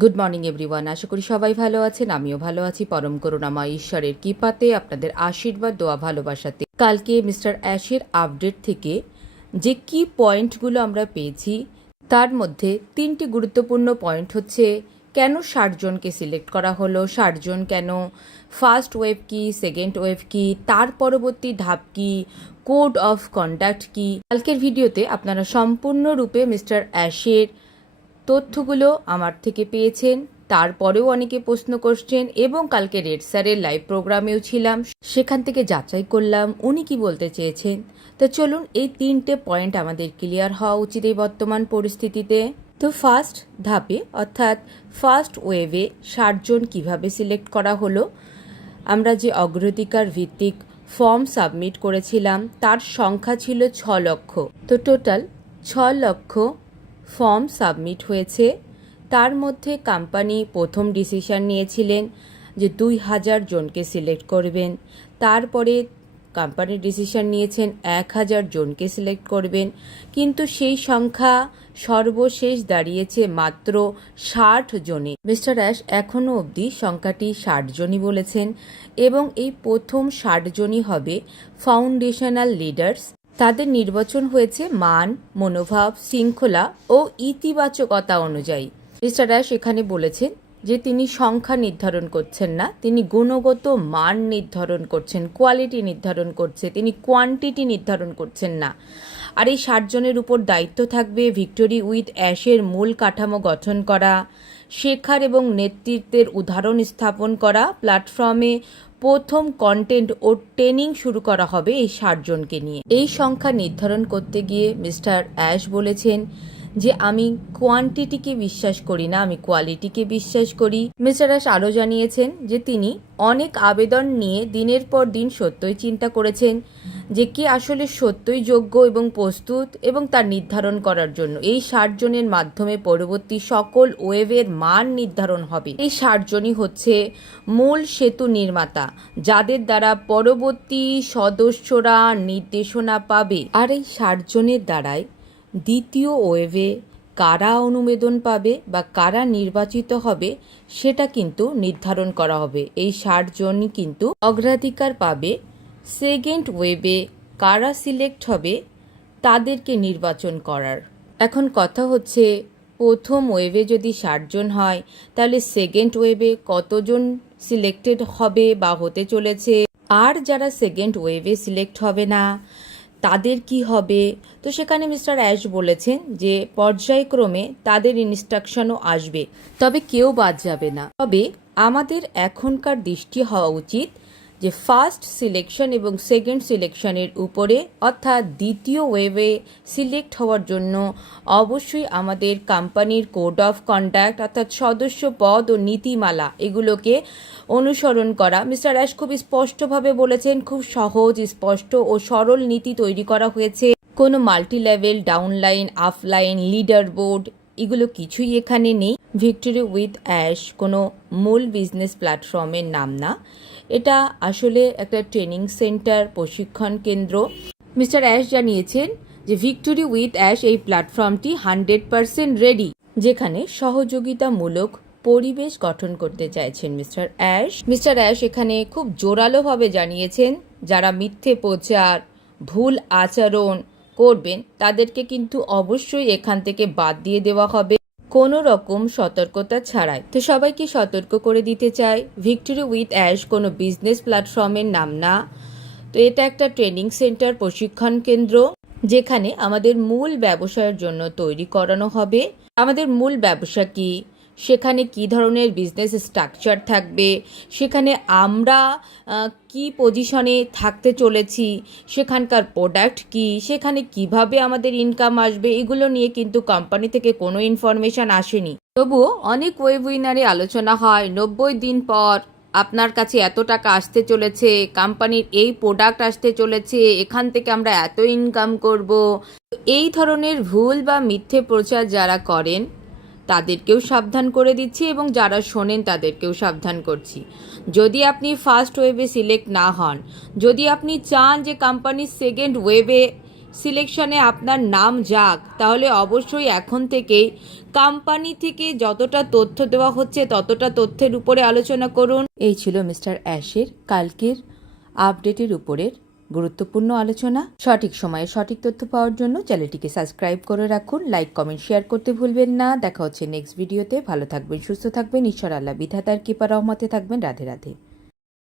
Good morning everyone. আশা করি সবাই ভালো আছেন, আমিও ভালো আছি। পরম করুণাময় ঈশ্বরের কৃপাতে, আপনাদের আশীর্বাদ, দোয়া, ভালোবাসাতে। কালকে মিস্টার অ্যাশের আপডেট থেকে যে কি পয়েন্টগুলো আমরা পেয়েছি তার মধ্যে 3টি গুরুত্বপূর্ণ পয়েন্ট হচ্ছে কেন 60 জনকে সিলেক্ট করা হলো, 60 জন কেন, ফার্স্ট ওয়েভ কি, সেকেন্ড ওয়েভ কি, তার পরবর্তী ধাপ কি, কোড অফ কন্ডাক্ট কি। কালকের ভিডিওতে আপনারা সম্পূর্ণরূপে মিস্টার অ্যাশের তথ্যগুলো আমার থেকে পেয়েছেন। তারপরেও অনেকে প্রশ্ন করছেন এবং কালকে রেড স্যারের লাইভ প্রোগ্রামেও ছিলাম, সেখান থেকে যাচাই করলাম উনি কি বলতে চেয়েছেন। তো চলুন, এই 3টে পয়েন্ট আমাদের ক্লিয়ার হওয়া উচিত এই বর্তমান পরিস্থিতিতে। তো ফার্স্ট ধাপে অর্থাৎ ফার্স্ট ওয়েভে 60 জন কীভাবে সিলেক্ট করা হলো, আমরা যে অগ্রাধিকার ভিত্তিক ফর্ম সাবমিট করেছিলাম তার সংখ্যা ছিল 6 লক্ষ। তো টোটাল 6 লক্ষ ফর্ম সাবমিট হয়েছে। তার মধ্যে কোম্পানি প্রথম ডিসিশন নিয়েছিলেন যে 2000 জনকে সিলেক্ট করবেন। তারপরে কোম্পানি ডিসিশন নিয়েছেন 1000 জনকে সিলেক্ট করবেন, কিন্তু সেই সংখ্যা সর্বশেষ দাঁড়িয়েছে মাত্র 60 জনে। মিস্টার অ্যাশ এখনও অবধি সংখ্যাটি 60 জনই বলেছেন এবং এই প্রথম 60 জনই হবে ফাউন্ডেশনাল লিডার্স। তাদের নির্বাচন হয়েছে মান, মনোভাব, শৃঙ্খলা ও ইতিবাচকতা অনুযায়ী। মিস্টার অ্যাশ এখানে বলেছেন যে তিনি সংখ্যা নির্ধারণ করছেন না, তিনি গুণগত মান নির্ধারণ করছেন, কোয়ালিটি নির্ধারণ করছে, তিনি কোয়ান্টিটি নির্ধারণ করছেন না। আর এই 60 জনের উপর দায়িত্ব থাকবে ভিক্টোরি উইথ অ্যাশের মূল কাঠামো গঠন করা, শেখার এবং নেতৃত্বের উদাহরণ স্থাপন করা, প্ল্যাটফর্মে প্রথম কন্টেন্ট ও ট্রেনিং শুরু করা হবে এই 60 জনকে নিয়ে। এই সংখ্যা নির্ধারণ করতে গিয়ে মিস্টার অ্যাশ বলেছেন যে আমি কোয়ান্টিটিকে বিশ্বাস করি না, আমি কোয়ালিটিকে বিশ্বাস করি। মিস্টার অ্যাশ আরও জানিয়েছেন যে তিনি অনেক আবেদন নিয়ে দিনের পর দিন সত্যই চিন্তা করেছেন যে কে আসলে সত্যই যোগ্য এবং প্রস্তুত, এবং তার নির্ধারণ করার জন্য এই 60 জনের মাধ্যমে পরবর্তী সকল ওয়েভের মান নির্ধারণ হবে। এই 60 জনই হচ্ছে মূল সেতু নির্মাতা, যাদের দ্বারা পরবর্তী সদস্যরা নির্দেশনা পাবে। আর এই 60 জনের দ্বারাই দ্বিতীয় ওয়েভে কারা অনুমোদন পাবে বা কারা নির্বাচিত হবে সেটা কিন্তু নির্ধারণ করা হবে। এই 60 জনই কিন্তু অগ্রাধিকার পাবে। সেকেন্ড ওয়েভে কারা সিলেক্ট হবে তাদেরকে নির্বাচন করার। এখন কথা হচ্ছে, প্রথম ওয়েভে যদি 60 জন হয় তাহলে সেকেন্ড ওয়েভে কতজন সিলেক্টেড হবে বা হতে চলেছে, আর যারা সেকেন্ড ওয়েভে সিলেক্ট হবে না তাদের কি হবে। তো সেখানে মিস্টার অ্যাশ বলেছেন যে পর্যায়ক্রমে তাদের ইনস্ট্রাকশনও আসবে, তবে কেউ বাদ যাবে না। তবে আমাদের এখনকার দৃষ্টি হওয়া উচিত যে ফার্স্ট সিলেকশন এবং সেকেন্ড সিলেকশনের উপরে, অর্থাৎ দ্বিতীয় ওয়েভে সিলেক্ট হওয়ার জন্য অবশ্যই আমাদের কোম্পানির কোড অফ কন্ডাক্ট অর্থাৎ সদস্য পদ ও নীতিমালা এগুলোকে অনুসরণ করা। মিস্টার অ্যাশ খুব স্পষ্টভাবে বলেছেন, খুব সহজ, স্পষ্ট ও সরল নীতি তৈরি করা হয়েছে। কোনো multi level, downline, upline, leader board এগুলো কিছুই এখানে নেই। ভিক্টোরি উইথ অ্যাশ কোনো মূল বিজনেস প্ল্যাটফর্মের নাম না, এটা আসলে একটা ট্রেনিং সেন্টার, প্রশিক্ষণ কেন্দ্র। মিস্টার অ্যাশ জানিয়েছেন যে ভিক্টোরি উইথ অ্যাশ এই প্ল্যাটফর্মটি 100% রেডি, যেখানে সহযোগিতামূলক পরিবেশ গঠন করতে চাইছেন মিস্টার অ্যাশ এখানে খুব জোরালোভাবে জানিয়েছেন যারা মিথ্যে প্রচার, ভুল আচরণ করবেন তাদেরকে কিন্তু অবশ্যই এখান থেকে বাদ দিয়ে দেওয়া হবে কোনো রকম সতর্কতা ছাড়াই। তো সবাইকে সতর্ক করে দিতে চাই, ভিক্টোরি উইথ অ্যাশ কোনো বিজনেস প্ল্যাটফর্মের নাম না। তো এটা একটা ট্রেনিং সেন্টার, প্রশিক্ষণ কেন্দ্র, যেখানে আমাদের মূল ব্যবসায়ের জন্য তৈরি করানো হবে। আমাদের মূল ব্যবসা কি, সেখানে কি ধরনের বিজনেস স্ট্রাকচার থাকবে, সেখানে আমরা কি পজিশনে থাকতে চলেছি, সেখানকার প্রোডাক্ট কি, সেখানে কিভাবে আমাদের ইনকাম আসবে, এগুলো নিয়ে কিন্তু কোম্পানি থেকে কোনো ইনফরমেশন আসেনি। তবুও অনেক ওয়েবিনারে আলোচনা হয় 90 দিন পর আপনার কাছে এত টাকা আসতে চলেছে, কোম্পানির এই প্রোডাক্ট আসতে চলেছে, এখান থেকে আমরা এত ইনকাম করব। এই ধরনের ভুল বা মিথ্যে প্রচার যারা করেন তাদেরকেও সাবধান করে দিচ্ছি এবং যারা শোনেন তাদেরকেও সাবধান করছি। যদি আপনি ফার্স্ট ওয়েভে সিলেক্ট না হন, যদি আপনি চান যে কোম্পানির সেকেন্ড ওয়েভে সিলেকশনে আপনার নাম যাক, তাহলে অবশ্যই এখন থেকেই কোম্পানি থেকে যতটা তথ্য দেওয়া হচ্ছে ততটা তথ্যের উপরে আলোচনা করুন। এই ছিল মিস্টার অ্যাশের কালকের আপডেটের উপরের গুরুত্বপূর্ণ আলোচনা। সঠিক সময়ে সঠিক তথ্য পাওয়ার জন্য চ্যানেলটিকে সাবস্ক্রাইব করে রাখুন, লাইক কমেন্ট শেয়ার করতে ভুলবেন না। দেখা হচ্ছে নেক্সট ভিডিওতে। ভালো থাকবেন, সুস্থ থাকবেন, ঈশ্বর আল্লাহ বিধাতার কৃপা রহমতে থাকবেন। রাধে রাধে।